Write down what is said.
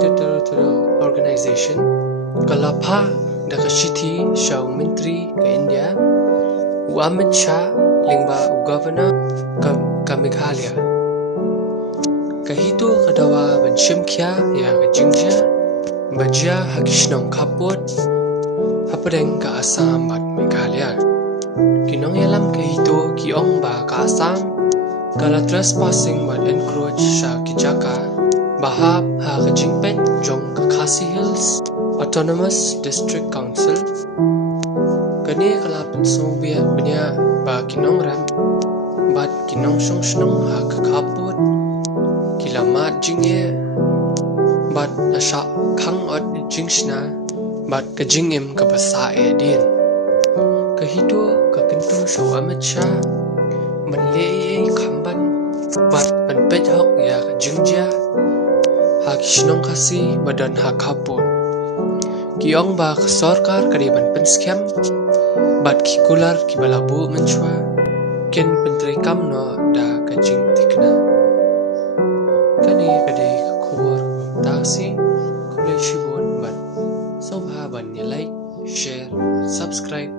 United Territorial Organization, kala phah da ka shithi shaw Myntri Khynnah, Amit Shah lyngba governor ka Meghalaya. Ka HITO ka dawa ban shim khia ya ka jingjia, bajia ha shnong khappud, hapadeng ka Assam bat Meghalaya. Kinong yalam ka HITO kiong ba ka Assam, kala trespassing bat encroach sa kijaka, bahab ha ka jingpet jong ka Khasi Hills Autonomous District Council. Kani kala pensong biya banya ba kinong ram, bat kinong shnong ha ka khappud, kilamat jingeh, bat asha khang ot jingshna, bat ka jingim ka pasae din. Ka HITO ka kintu shaw Amit Shah, manleye kamban, bat panpet hok ya ka jingjia, ha shnong khasi badan ha khappud. Kiong ba ka sarkar kariban penskem, bat kikular kibalabu menchwa, ken Myntri Khynnah da ka Myntri Khynnah. Kani kadai ka kuwar taksi kulay shibon bat sobha ban like, share, subscribe